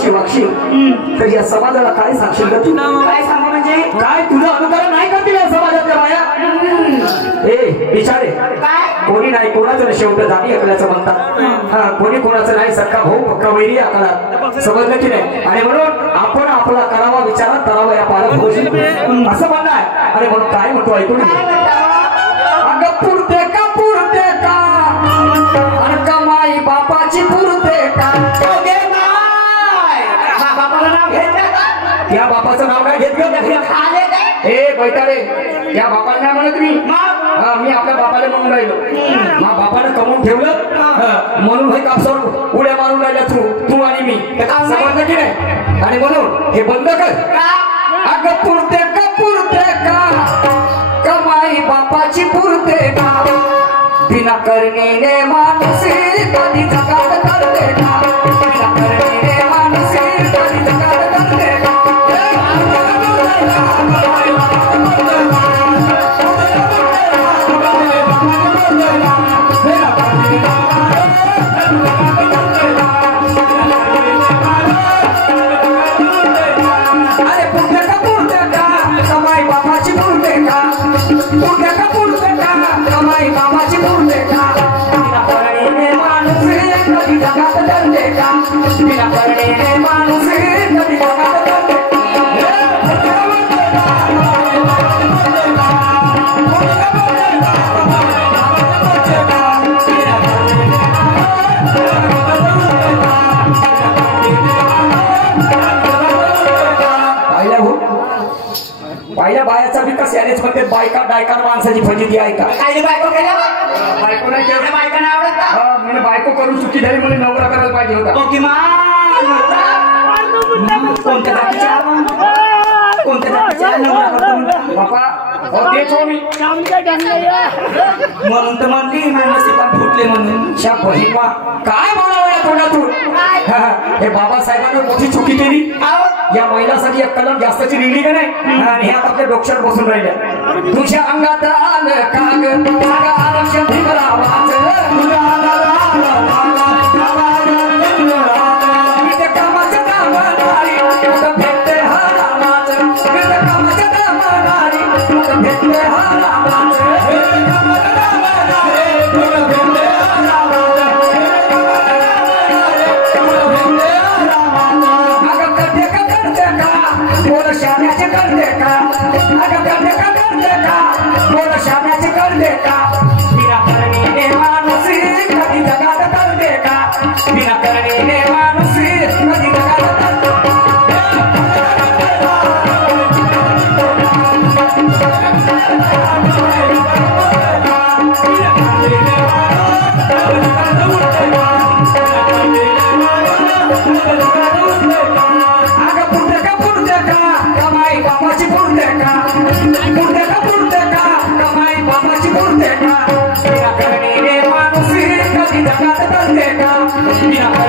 अशी वागशील तर या समाजाला काय सांगशील का तू? काय सांगू म्हणजे काय तुझं अनुकरण नाही करतील या समाजातल्या बाया? ए बिचारे, काय कोणी नाही कोणाचं शेवट जाणी अकलाचं म्हणतात. हा, कोणी कोणाचं नाही सक्का भाऊ पक्का वैरी अकला, समजलं की नाही? आणि म्हणून आपण आपला करावा विचारात करावा या पालक भोशी असं म्हणणं आहे. आणि म्हणून काय म्हणतो ऐकून अगं पुरते का आणि कमाई बापाची पुरते का? बापाला नाव घेत या बापाचं नाव काय घेत ग? खाले काय ए बैताडे, या बापाला नाही म्हणत मी. मी आपल्या बापाला म्हणून राहिलो. मा बापानं कमवून ठेवलं म्हणून भाई कापसावर उड्या मारून राहिल्या तू आणि मी, समजलं की नाही? आणि म्हणून हे बंद कर. अगं पुरते का कमाई बापाची पुरते का? बिना करणीने माणूस कधी जगात करते का? बिना करणीने माणूस कधी जगात करते का? अरे पुरते का कमाई बापाची पुरते का? पुरते का कमाई बापाची पुरते का? बिना करणीने माणूस कधी जगात करते का? बिना करणीने माणूस कधी जगात करते का? पहिल्या बायाचा विकास यानेच म्हणते. बायका डायका माणसाची फजिती आहे का? काही बायको केल्या बायको नाही केलं. बायकांना आवडत मी बायको करून चुकी झाली म्हणून नवरा करायला पाहिजे होता. कोणत्या बापा तेच हो मी म्हणून तर म्हणली मानसिकात फुटले म्हणून शा बहिमा काय बोलावं या तोंडातून? हे बाबासाहेबांनी मोठी चुकी केली. या महिलासाठी एक कलम जास्तची लिहिली का नाही? आणि ह्या आपल्या डोक्यावर बसून राहिल्या. तुझ्या अंगात आलं काग आरक्षण Yeah.